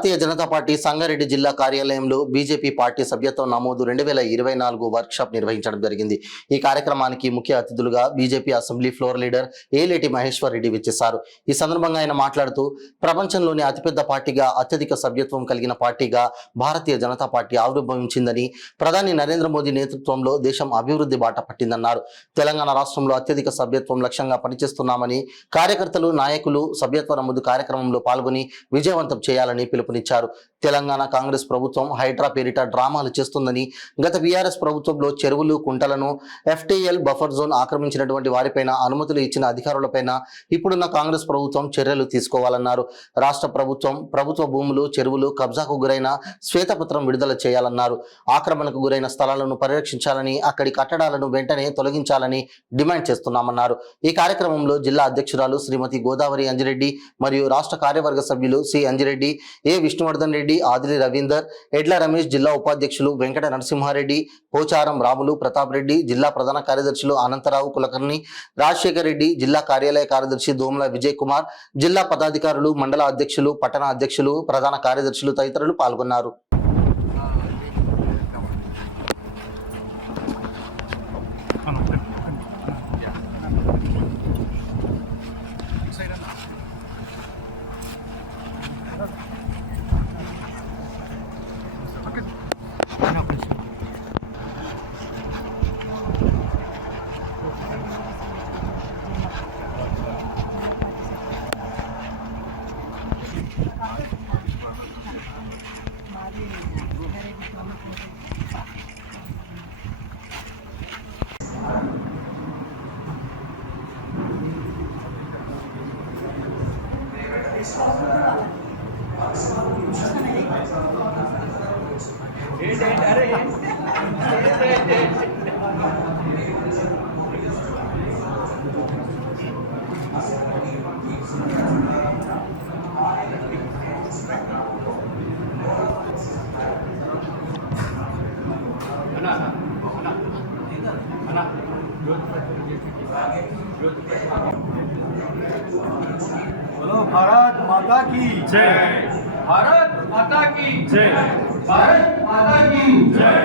Bharatiya Janata party Sangareddy జిల్లా కార్యాలయంలో BJP party సభ్యత్వం నమోదు 2024 వర్క్షాప్ నిర్వహించడం జరిగింది. ఈ కార్యక్రమానికి ముఖ్య అతిథులుగా BJP assembly floor leader Aleti Maheshwar Reddy విచ్చేశారు. ఈ సందర్భంగా ఆయన మాట్లాడుతూ ప్రపంచంలోని అతిపెద్ద పార్టీగా, అత్యధిక సభ్యత్వం కలిగిన పార్టీగా భారతీయ జనతా పార్టీ ఆవిర్భవించిందని, ప్రధాని నరేంద్ర మోదీ నేతృత్వంలో దేశం అభివృద్ధి బాట పట్టిందన్నారు. తెలంగాణ రాష్ట్రంలో అత్యధిక సభ్యత్వం లక్ష్యంగా పనిచేస్తున్నామని, కార్యకర్తలు, నాయకులు సభ్యత్వ నమోదు కార్యక్రమంలో పాల్గొని విజయవంతం చేయాలని పిలుపునిచ్చారు. తెలంగాణ కాంగ్రెస్ ప్రభుత్వం హైడ్రా పేరిట డ్రామాలు చేస్తుందని, గత బీఆర్ఎస్ ప్రభుత్వంలో చెరువులు, కుంటలను FTL బఫర్ జోన్ ఆక్రమించినటువంటి వారిపైన అనుమతులు ఇచ్చిన అధికారులపైన ఇప్పుడున్న కాంగ్రెస్ ప్రభుత్వం చర్యలు తీసుకోవాలన్నారు. రాష్ట్ర ప్రభుత్వం ప్రభుత్వ భూములు, చెరువులు కబ్జాకు గురైన శ్వేతపత్రం విడుదల చేయాలన్నారు. ఆక్రమణకు గురైన స్థలాలను పరిరక్షించాలని, అక్కడి కట్టడాలను వెంటనే తొలగించాలని డిమాండ్ చేస్తున్నామన్నారు. ఈ కార్యక్రమంలో జిల్లా అధ్యక్షురాలు శ్రీమతి గోదావరి అంజిరెడ్డి మరియు రాష్ట్ర కార్యవర్గ సభ్యులు సి అంజిరెడ్డి, ఏ విష్ణువర్ధన్ రెడ్డి, ఆదిలి రవీందర్, ఎడ్ల రమేష్, జిల్లా ఉపాధ్యక్షులు వెంకట నరసింహారెడ్డి, పోచారం రాములు, ప్రతాప్ రెడ్డి, జిల్లా ప్రధాన కార్యదర్శులు అనంతరావు కులకర్ణి, రాజశేఖర్ రెడ్డి, జిల్లా కార్యాలయ కార్యదర్శి దోమల విజయ్ కుమార్, జిల్లా పదాధికారులు, మండల అధ్యక్షులు, పట్టణ అధ్యక్షులు, ప్రధాన కార్యదర్శులు తదితరులు పాల్గొన్నారు. बोलो भारत माता की जय, भारत माता की जय, भारत माता की जय।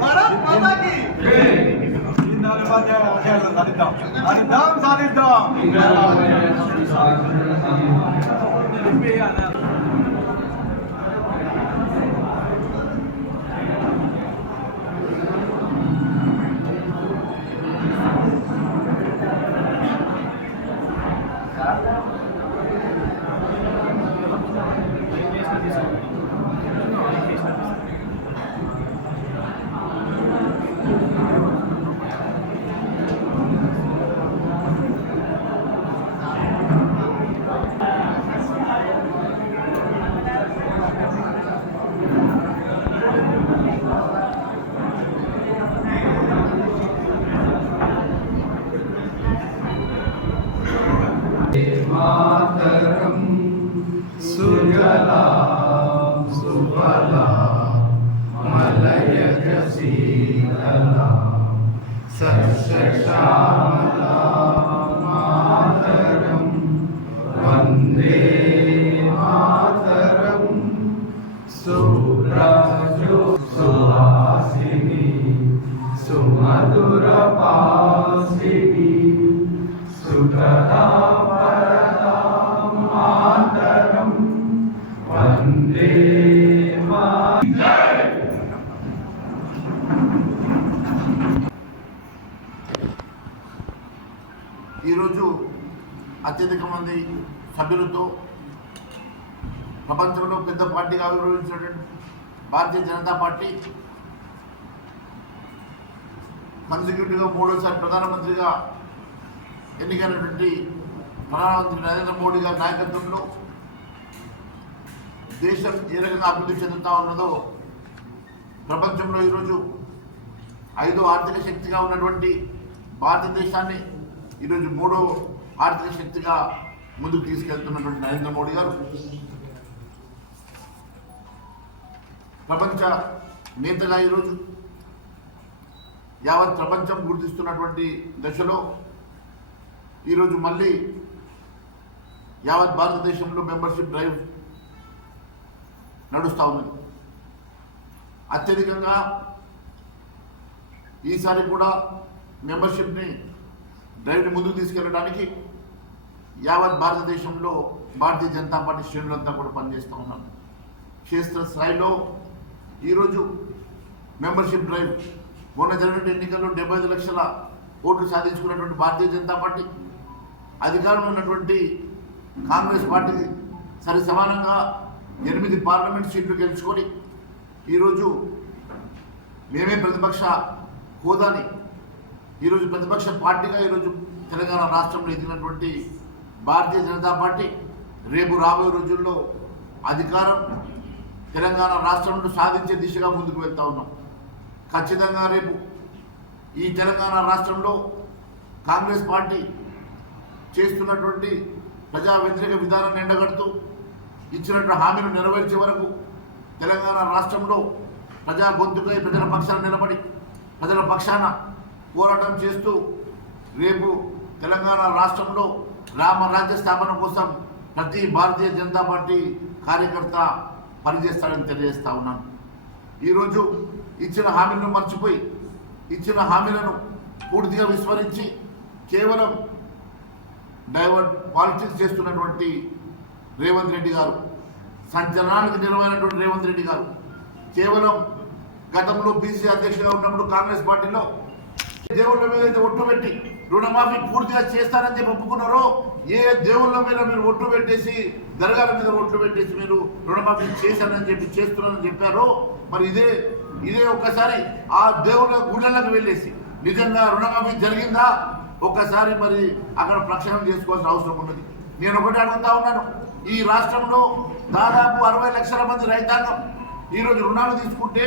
भारत माता की मातरम सुजला सुफला मलयज शीतला सस्यश्यामला मातरम वंदे मातरम सुब्रजो सुहासिनी सुमधुर पासिनी सुखदा वंदे ఈరోజు అత్యధిక మంది సభ్యులతో ప్రపంచంలో పెద్ద పార్టీగా ఆవిర్భవించినటువంటి భారతీయ జనతా పార్టీ కన్సిక్యూటివ్గా మూడోసారి ప్రధానమంత్రిగా ఎన్నికైనటువంటి ప్రధానమంత్రి నరేంద్ర మోడీ గారి నాయకత్వంలో దేశం ఏ రకంగా అభివృద్ధి చెందుతూ ఉన్నదో ప్రపంచంలో ఈరోజు 5వ ఆర్థిక శక్తిగా ఉన్నటువంటి భారతదేశాన్ని ఈరోజు 3వ ఆర్థిక శక్తిగా ముందుకు తీసుకెళ్తున్నటువంటి నరేంద్ర మోడీ గారు ప్రపంచ నేతగా ఈరోజు యావత్ ప్రపంచం గుర్తిస్తున్నటువంటి దశలో ఈరోజు మళ్ళీ యావత్ భారతదేశంలో మెంబర్షిప్ డ్రైవ్ నడుస్తూ ఉన్నది. అత్యధికంగా ఈసారి కూడా మెంబర్షిప్ని డ్రైవ్ని ముందుకు తీసుకెళ్ళడానికి యావత్ భారతదేశంలో భారతీయ జనతా పార్టీ శ్రేణులంతా కూడా పనిచేస్తూ ఉన్నారు. క్షేత్రస్థాయిలో ఈరోజు మెంబర్షిప్ డ్రైవ్ మొన్న జరిగిన ఎన్నికల్లో 75 లక్షల ఓట్లు సాధించుకున్నటువంటి భారతీయ జనతా పార్టీ అధికారంలో ఉన్నటువంటి కాంగ్రెస్ పార్టీకి సరి సమానంగా 8 పార్లమెంట్ సీట్లు గెలుచుకొని ఈరోజు మేమే ప్రతిపక్ష హోదాని ఈరోజు ప్రతిపక్ష పార్టీగా ఈరోజు తెలంగాణ రాష్ట్రంలో ఎదిగినటువంటి భారతీయ జనతా పార్టీ రేపు రాబోయే రోజుల్లో అధికారం తెలంగాణ రాష్ట్రంలో సాధించే దిశగా ముందుకు వెళ్తూ ఉన్నాం. ఖచ్చితంగా రేపు ఈ తెలంగాణ రాష్ట్రంలో కాంగ్రెస్ పార్టీ చేస్తున్నటువంటి ప్రజా వ్యతిరేక విధానాన్ని ఎండగడుతూ ఇచ్చినటువంటి హామీలు నెరవేర్చే వరకు తెలంగాణ రాష్ట్రంలో ప్రజా గొంతుకై ప్రజల పక్షాన నిలబడి ప్రజల పక్షాన పోరాటం చేస్తూ రేపు తెలంగాణ రాష్ట్రంలో రామరాజ్య స్థాపన కోసం ప్రతి భారతీయ జనతా పార్టీ కార్యకర్త పనిచేస్తాడని తెలియజేస్తా ఉన్నాను. ఈరోజు ఇచ్చిన హామీలను మర్చిపోయి ఇచ్చిన హామీలను పూర్తిగా విస్మరించి కేవలం డైవర్ట్ పాలిటిక్స్ చేస్తున్నటువంటి రేవంత్ రెడ్డి గారు, సంచలనానికి నిలవైనటువంటి రేవంత్ రెడ్డి గారు కేవలం గతంలో బీసీ అధ్యక్షుడిగా ఉన్నప్పుడు కాంగ్రెస్ పార్టీలో దేవుళ్ళ మీద అయితే ఒట్టు పెట్టి రుణమాఫీ పూర్తిగా చేస్తారని చెప్పి ఒప్పుకున్నారో ఏ దేవుళ్ళ మీద మీరు ఒట్టు పెట్టేసి దర్గాల మీద ఒట్టు పెట్టేసి మీరు రుణమాఫీ చేశారని చెప్పి చేస్తున్నారని చెప్పారో మరి ఇదే ఒక్కసారి ఆ దేవుళ్ళ గుళ్ళలకు వెళ్ళేసి నిజంగా రుణమాఫీ జరిగిందా ఒక్కసారి మరి అక్కడ ప్రక్షాళన చేసుకోవాల్సిన అవసరం ఉన్నది. నేను ఒకటి అడుగుతా ఉన్నాను, ఈ రాష్ట్రంలో దాదాపు 60 లక్షల మంది రైతాంగం ఈరోజు రుణాలు తీసుకుంటే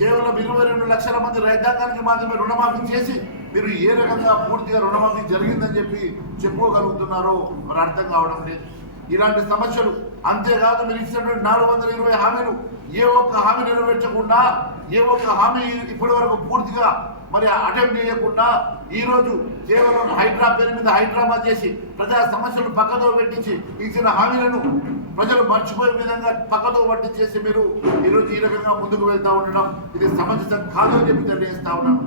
కేవలం 22 లక్షల మంది రైతాంగానికి మాత్రమే రుణమాఫీ చేసి మీరు ఏ రకంగా పూర్తిగా రుణమాఫీ జరిగిందని చెప్పి చెప్పుకోగలుగుతున్నారో మరి అర్థం కావడం లేదు. ఇలాంటి సమస్యలు అంతేకాదు మీరు ఇచ్చినటువంటి 420 హామీలు ఏ ఒక్క హామీ నెరవేర్చకుండా ఏ ఒక్క హామీ ఇప్పటి వరకు పూర్తిగా మరి అటెంప్ట్ చేయకుండా ఈరోజు కేవలం హైడ్రా పేరు మీద హైదరాబాద్ చేసి ప్రజా సమస్యలు పక్కదో పెట్టించి ఇచ్చిన హామీలను ప్రజలు మర్చిపోయే విధంగా పక్కదో పట్టించేసి మీరు ఈరోజు ఈ రకంగా ముందుకు వెళ్తూ ఉండడం ఇది సమంజసం కాదు అని చెప్పి తెలియజేస్తా ఉన్నాను.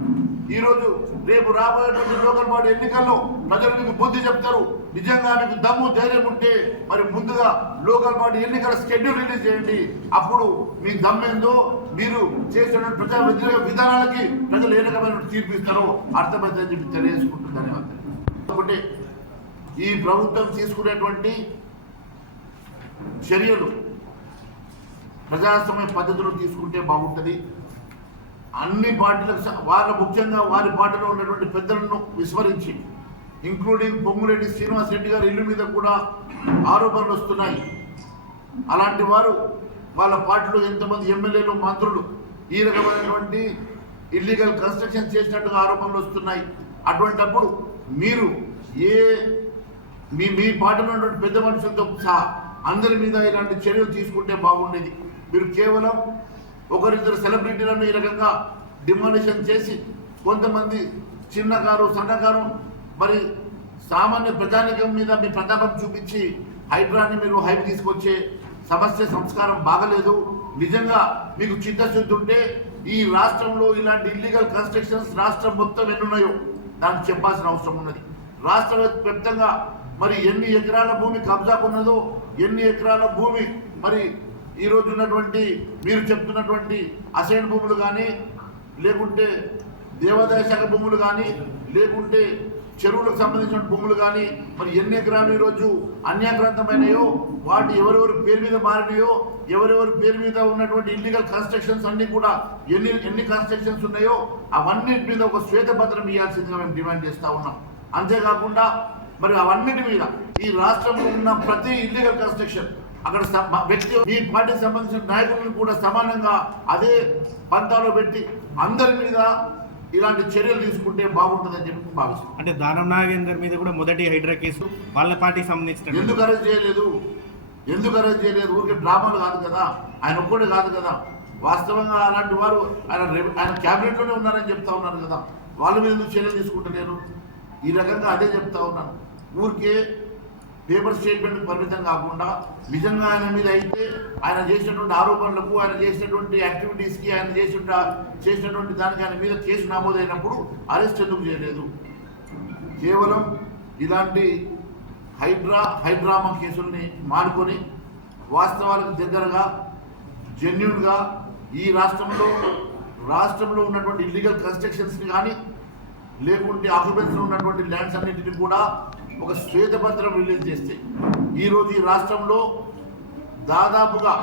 ఈరోజు రేపు రాబోయేటువంటి లోకల్ బాడీ ఎన్నికల్లో ప్రజలు మీకు బుద్ధి చెప్తారు. నిజంగా మీకు దమ్ము ధైర్యం ఉంటే మరి ముందుగా లోకల్ బాడీ ఎన్నికల షెడ్యూల్ రిలీజ్ చేయండి. అప్పుడు మీ దమ్మేందో మీరు చేసిన ప్రజా వ్యతిరేక విధానాలకి ప్రజలు ఏ రకమైన తీర్పు ఇస్తారో అర్థమైందని చెప్పి తెలియజేసుకుంటుంది. ధన్యవాదాలు. ఒకటి ఈ ప్రభుత్వం తీసుకునేటువంటి చర్యలు ప్రజాస్వామ్య పద్ధతిలో తీసుకుంటే బాగుంటుంది. అన్ని పార్టీలకు ముఖ్యంగా వారి పార్టీలో ఉన్నటువంటి పెద్దలను విస్మరించి ఇంక్లూడింగ్ పొంగులేటి శ్రీనివాస్ రెడ్డి గారి ఇల్లు మీద కూడా ఆరోపణలు వస్తున్నాయి. అలాంటి వారు వాళ్ళ పార్టీలో ఎంతమంది ఎమ్మెల్యేలు మంత్రులు ఈ రకమైనటువంటి ఇల్లీగల్ కన్స్ట్రక్షన్ చేసినట్టుగా ఆరోపణలు వస్తున్నాయి. అటువంటప్పుడు మీరు మీ పార్టీలో ఉన్నటువంటి పెద్ద మనుషులతో సహా అందరి మీద ఇలాంటి చర్యలు తీసుకుంటే బాగుండేది. మీరు కేవలం ఒకరిద్దరు సెలబ్రిటీలను ఈ రకంగా డిమాలిషన్ చేసి కొంతమంది చిన్నకారు సన్నకారు మరి సామాన్య ప్రజానికం మీద మీ ప్రతాపం చూపించి హైడ్రాని మీరు హైప్ తీసుకొచ్చే సమస్య సంస్కారం బాగలేదు. నిజంగా మీకు చిత్తశుద్ధి ఉంటే ఈ రాష్ట్రంలో ఇలాంటి ఇల్లీగల్ కన్స్ట్రక్షన్స్ రాష్ట్రం మొత్తం ఎన్నున్నాయో దానికి చెప్పాల్సిన అవసరం ఉన్నది. రాష్ట్ర వ్యాప్తంగా మరి ఎన్ని ఎకరాల భూమి కబ్జాకున్నదో ఎన్ని ఎకరాల భూమి మరి ఈరోజు ఉన్నటువంటి మీరు చెప్తున్నటువంటి అసైన్ భూములు కానీ లేకుంటే దేవాదాయ శాఖ భూములు కానీ లేకుంటే చెరువులకు సంబంధించిన భూములు కానీ మరి ఎన్ని ఎకరాలు ఈరోజు అన్యాక్రాంతమైనాయో, వాటి ఎవరెవరి పేరు మీద మారినాయో, ఎవరెవరి పేరు మీద ఉన్నటువంటి ఇల్లీగల్ కన్స్ట్రక్షన్స్ అన్ని కూడా ఎన్ని కన్స్ట్రక్షన్స్ ఉన్నాయో అవన్నిటి మీద ఒక శ్వేతపత్రం ఇవ్వాల్సిందిగా మేము డిమాండ్ చేస్తూ ఉన్నాం. అంతేకాకుండా మరి అవన్నిటి మీద ఈ రాష్ట్రంలో ఉన్న ప్రతి ఇల్లీగల్ కన్స్ట్రక్షన్ అక్కడ వ్యక్తి మీ పార్టీకి సంబంధించిన నాయకులను కూడా సమానంగా అదే పంతాలో పెట్టి అందరి మీద ఇలాంటి చర్యలు తీసుకుంటే బాగుంటుందని చెప్పి భావిస్తున్నాం. అంటే దానం నాగేందర్ మీద కూడా మొదటి హైడ్రా కేసు వాళ్ళ పార్టీకి సంబంధించిన ఎందుకు అరెస్ట్ చేయలేదు? ఊరికి డ్రామాలు కాదు కదా, ఆయన ఒక్కడే కాదు కదా. వాస్తవంగా అలాంటి వారు ఆయన క్యాబినెట్లోనే ఉన్నారని చెప్తా ఉన్నారు కదా, వాళ్ళ మీద ఎందుకు చర్యలు తీసుకుంటలేరు? ఈ రకంగా అదే చెప్తా ఉన్నాను. ఊరికే పేపర్ స్టేట్మెంట్ పరిమితం కాకుండా నిజంగా ఆయన మీద అయితే ఆయన చేసినటువంటి ఆరోపణలకు, ఆయన చేసినటువంటి యాక్టివిటీస్కి, ఆయన చేసినటువంటి దానికి ఆయన మీద కేసు నమోదైనప్పుడు అరెస్ట్ ఎందుకు చేయలేదు? కేవలం ఇలాంటి హైడ్రామా కేసుల్ని మానుకొని వాస్తవాలకు దగ్గరగా జెన్యూన్గా ఈ రాష్ట్రంలో ఉన్నటువంటి ఇల్లీగల్ కన్స్ట్రక్షన్స్ని కానీ లేకుంటే ఆక్యుపెన్స్లో ఉన్నటువంటి ల్యాండ్స్ అన్నింటినీ కూడా ఒక శ్వేతపత్రం రిలీజ్ చేస్తే ఈరోజు ఈ రాష్ట్రంలో దాదాపుగా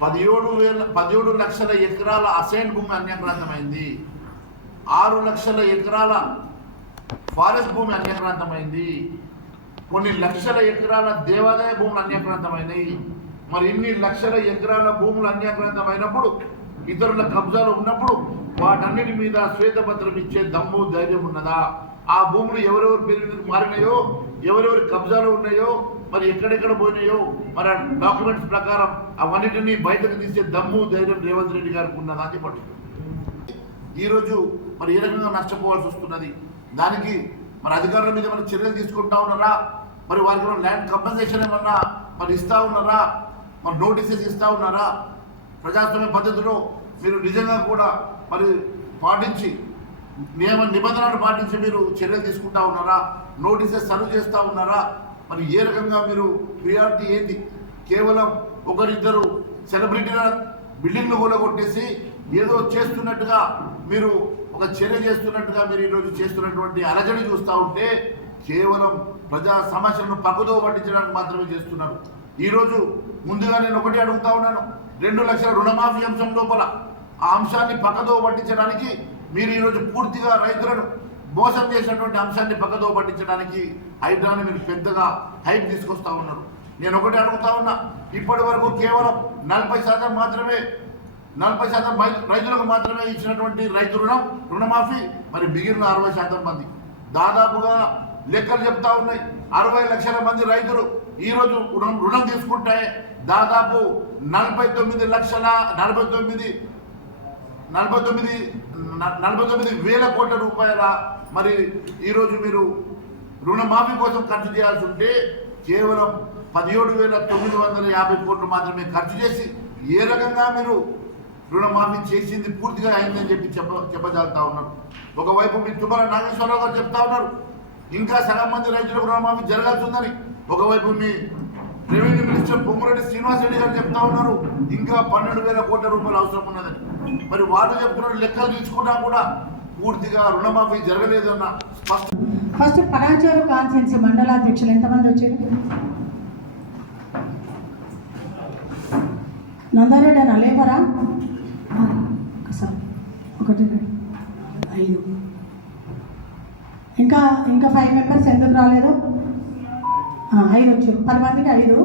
17 లక్షల ఎకరాల అసైన్ భూమి అన్యాక్రాంతమైంది, 6 లక్షల ఎకరాల ఫారెస్ట్ భూమి అన్యాక్రాంతమైంది, కొన్ని లక్షల ఎకరాల దేవాదాయ భూములు అన్యాక్రాంతమైనవి. మరి ఇన్ని లక్షల ఎకరాల భూములు అన్యాక్రాంతమైనప్పుడు, ఇతరుల కబ్జాలు ఉన్నప్పుడు వాటన్నిటి మీద శ్వేతపత్రం ఇచ్చే దమ్ము ధైర్యం ఉన్నదా? ఆ భూములు ఎవరెవరి పేరు మీద మారినాయో, ఎవరెవరి కబ్జాలు ఉన్నాయో, మరి ఎక్కడెక్కడ పోయినాయో, మరి డాక్యుమెంట్స్ ప్రకారం అవన్నిటినీ బయటకు తీసే దమ్ము ధైర్యం రేవంత్ రెడ్డి గారికి ఉన్నదా అని చెప్పండి. ఈరోజు మరి ఏ రకంగా నష్టపోవాల్సి వస్తున్నది? దానికి మరి అధికారుల మీద మరి చర్యలు తీసుకుంటా ఉన్నారా? మరి వారికి ల్యాండ్ కంపెన్సేషన్ ఏమన్నా మరి ఇస్తూ ఉన్నారా? మరి నోటీసెస్ ఇస్తూ ఉన్నారా? ప్రజాస్వామ్య పద్ధతిలో మీరు నిజంగా కూడా మరి పాటించి నిబంధనలు పాటించి మీరు చర్యలు తీసుకుంటా ఉన్నారా? నోటీసెస్ సర్వ్ చేస్తూ ఉన్నారా? మరి ఏ రకంగా మీరు ప్రియారిటీ ఏంటి? కేవలం ఒకరిద్దరు సెలబ్రిటీల బిల్డింగ్లు కూలగొట్టేసి ఏదో చేస్తున్నట్టుగా మీరు ఒక చర్య చేస్తున్నట్టుగా మీరు ఈరోజు చేస్తున్నటువంటి అలజడి చూస్తూ ఉంటే కేవలం ప్రజా సమస్యలను పక్కదో పట్టించడానికి మాత్రమే చేస్తున్నారు. ఈరోజు ముందుగా నేను ఒకటి అడుగుతా ఉన్నాను, 2 లక్షల రుణమాఫీ అంశం లోపల ఆ అంశాన్ని పక్కదో పట్టించడానికి మీరు ఈరోజు పూర్తిగా రైతులను మోసం చేసినటువంటి అంశాన్ని పక్కదో పట్టించడానికి హైడ్రాని మీరు పెద్దగా హైప్ తీసుకొస్తా ఉన్నారు. నేను ఒకటి అడుగుతా ఉన్నా, ఇప్పటి వరకు కేవలం 40% మాత్రమే 40% రైతులకు మాత్రమే ఇచ్చినటువంటి రైతు రుణమాఫీ, మరి మిగిలిన 60% మంది దాదాపుగా లెక్కలు చెప్తా ఉన్నాయి. 60 లక్షల మంది రైతులు ఈరోజు రుణం తీసుకుంటే దాదాపు 49 వేల కోట్ల రూపాయల మరి ఈరోజు మీరు రుణమాఫీ కోసం ఖర్చు చేయాల్సి ఉంటే కేవలం 17,950 కోట్లు మాత్రమే ఖర్చు చేసి ఏ రకంగా మీరు రుణమాఫీ చేసింది పూర్తిగా అయిందని చెప్పి చెప్పజాగుతా ఉన్నారు. ఒకవైపు మీ తుమ్మల నాగేశ్వరరావు గారు చెప్తా ఉన్నారు ఇంకా సగం మంది రైతులకు రుణమాఫీ జరగాల్సి ఉందని. ఒకవైపు మీ రెవెన్యూ మినిస్టర్ పొంగురెడ్డి శ్రీనివాసరెడ్డి గారు చెప్తా ఉన్నారు ఇంకా 12,000 కోట్ల రూపాయలు అవసరం ఉన్నదని. మరి వాళ్ళు చెప్తున్న లెక్కలు తీసుకున్నా కూడా పూర్తిగా రుణమాఫీ జరగలేదన్న స్పష్టం. ఫస్ట్ పరాచేరు కాన్స్టిట్యున్సీ మండలాధ్యక్షులు ఎంతమంది వచ్చారు? నందారెడ్డి అన్న లేవరా? సార్ 1 2 5 ఇంకా 5 మెంబర్స్ ఎందుకు రాలేదు? 5 వచ్చారు. 10 మందికి 5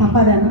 పప్పాదన్న